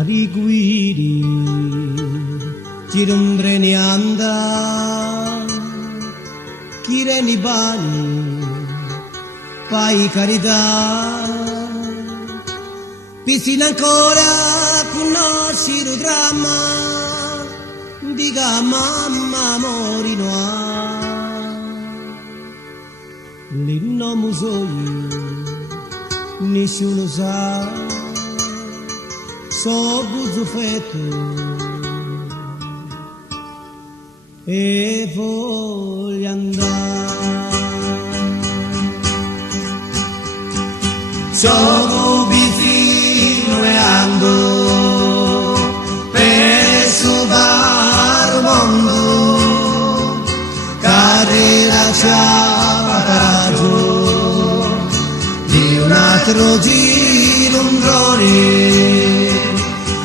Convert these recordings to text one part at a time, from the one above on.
Ariguiri Cirumdreni anda Kireni bani Pai carità Piscina ancora conosci il dramma Dica mamma morinoa L'inno musoi Nessuno sa So buzzufetto E voglio andare Sono vicino e ando Per subare il mondo Cade la ciabaggio Di un altro giro un drone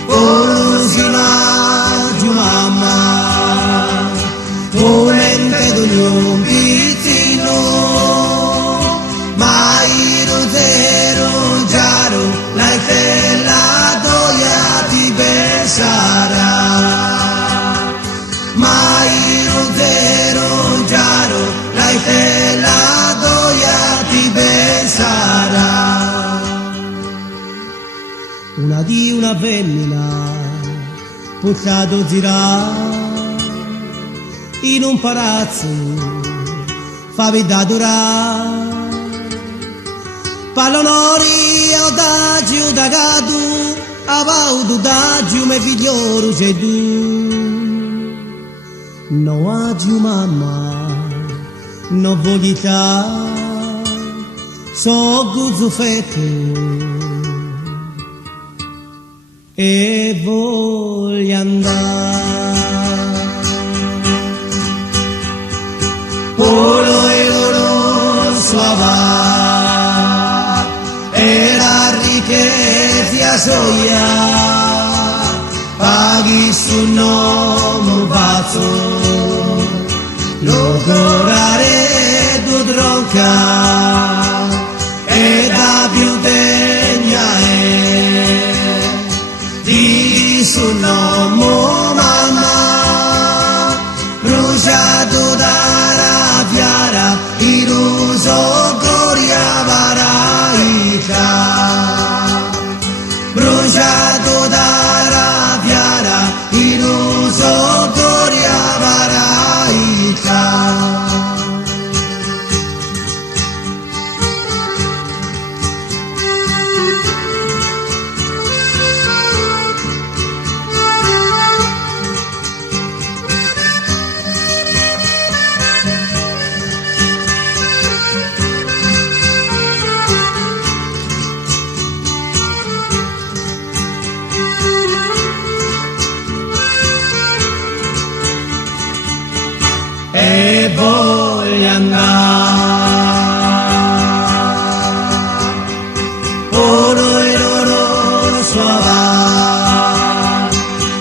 Orusinaggio mamma Volente d'union pizzino Ma io zero giaro La stella doia ti besarà Ma io zero giaro La stella doia ti besarà Una di una femmina portato girare in un palazzo fa vita durare pallonori audagio da gadu avaudo dagio me figliolo c'è tu no agio mamma no voglita so guzzufetto e voglio andare Olo e loro suava era ricchezza soia paghi su nome pazzo lo corare tu tronca e da più degna di su nome mamma bruciato dalla fiara iluso coria varaita bruciato dalla fiara iluso coria varaita e voglio andare oro e loro suava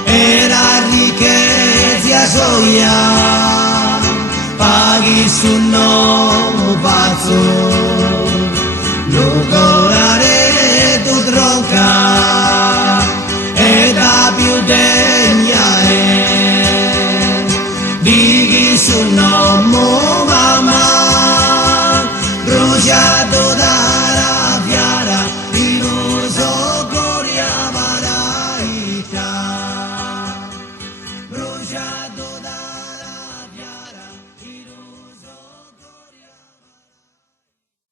era ricchezza soia paghi sul nome pazzo